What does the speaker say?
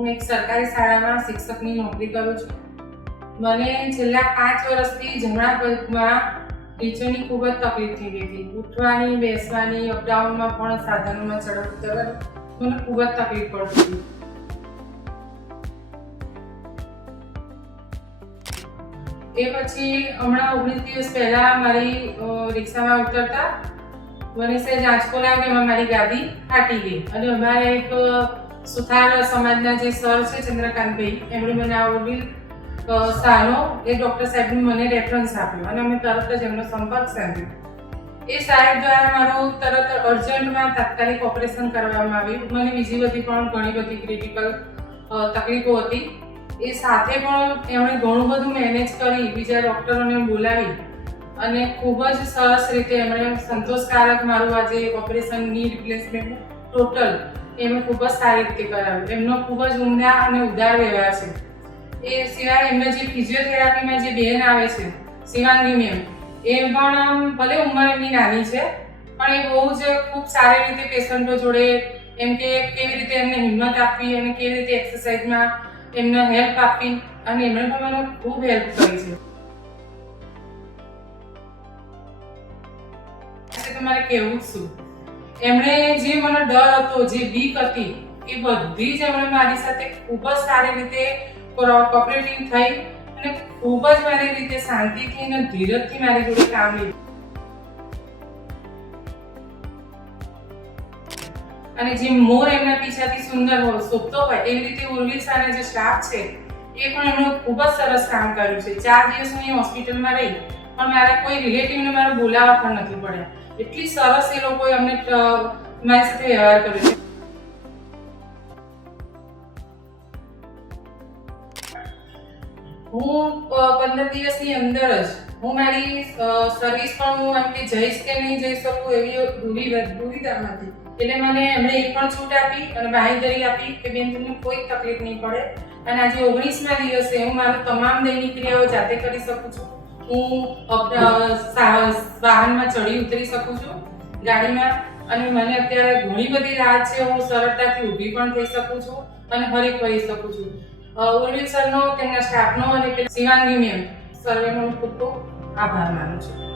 હું એક સરકારી શાળામાં શિક્ષકની નોકરી કરું છું. મને છેલ્લા 5 વર્ષથી જમણા પગમાં નીચેની ખૂબ જ તકલીફ થઈ ગઈ હતી. ઉઠવાની, બેસવાની, અપડાઉનમાં પણ સાધનોમાં ચડત ઉતરવાની મને ખૂબ જ તકલીફ પડતી હતી. એ પછી હમણાં 19 દિવસ પહેલા મારી રિક્ષામાં ઉતરતા મને સહેજ આંચકો લાગ્યો, એમાં મારી ગાદી ફાટી ગઈ અને અમારે એક સુથાર સમાજના જે સર છે ચંદ્રકાંતભાઈ, એમણે મને આ ઓરબિલ સાનો એ ડૉક્ટર સાહેબનું મને રેફરન્સ આપ્યો અને અમે તરત જ એમનો સંપર્ક સાધ્યો. એ સાહેબ દ્વારા મારું તરત અર્જન્ટમાં તાત્કાલિક ઓપરેશન કરવામાં આવ્યું. મને બીજી બધી પણ ઘણી બધી ક્રિટિકલ તકલીફો હતી. એ સાથે પણ એમણે ઘણું બધું મેનેજ કરી બીજા ડૉક્ટરોને બોલાવી અને ખૂબ જ સરસ રીતે એમણે સંતોષકારક મારું આજે ઓપરેશન ની રિપ્લેસમેન્ટ ટોટલ એમણે ખૂબ જ સારી રીતે કરાવ્યું. એમનો ખૂબ જ ઉમદા અને ઉદાર વ્યવહાર છે. એ સિવાય એમના જે ફિઝિયોથેરાપીમાં જે બેન આવે છે શિવાંગી મેમ, એ પણ ભલે ઉંમર એમની નાની છે પણ એ બહુ જ ખૂબ સારી રીતે પેશન્ટો જોડે એમ કે કેવી રીતે એમને હિંમત આપવી અને કેવી રીતે એક્સરસાઇઝમાં એમને હેલ્પ આપી અને એમણે પણ મને ખૂબ હેલ્પ કરી છે. તમારે કહેવું જ શું, એમણે જે મને ડર હતો, જે બીક હતી, એ બધી જ એમણે મારી સાથે ખૂબ જ સારી રીતે કોઓપરેટિવ થઈ અને ખૂબ જ મારી રીતે શાંતિથી અને ધીરજથી મારી જોડે કામ લીધું. અને જે મોર એમના પીછાથી સુંદર હોય, શોભતો હોય, એવી રીતે ઉર્વિલ શાહના જે સ્ટાફ છે એ પણ એમણે ખૂબ જ સરસ કામ કર્યું છે. 4 દિવસ હું હોસ્પિટલમાં રહી પણ મારા કોઈ રિલેટિવને મારે બોલાવવા પણ નથી પડ્યા. એટલી સરસ એ લોકોએ અમને મારી સાથે વ્યવહાર કર્યો છે. હું 15 દિવસની અંદર જ હું મારી સર્વિસ પણ હું એમ કે જઈશ કે નહીં જઈ શકું એવી દુવિધામાંથી, એટલે મને એમણે એ પણ છૂટ આપી અને બાંહેધરી આપી કે બેન તમને કોઈ તકલીફ નહીં પડે અને આજે 19મા દિવસે હું મારું તમામ દૈનિક ક્રિયાઓ જાતે કરી શકું છું. હું વાહનમાં ચડી ઉતરી શકું છું, ગાડીમાં, અને મને અત્યારે ઘણી બધી રાહત છે. હું સરળતાથી ઊભી પણ થઈ શકું છું અને હરી ફરી શકું છું. ઉર્વિલ સરનો, તેમના સ્ટાફનો અને શિવાંગી મેમ સર્વેનો ખૂબ ખૂબ આભાર માનું છું.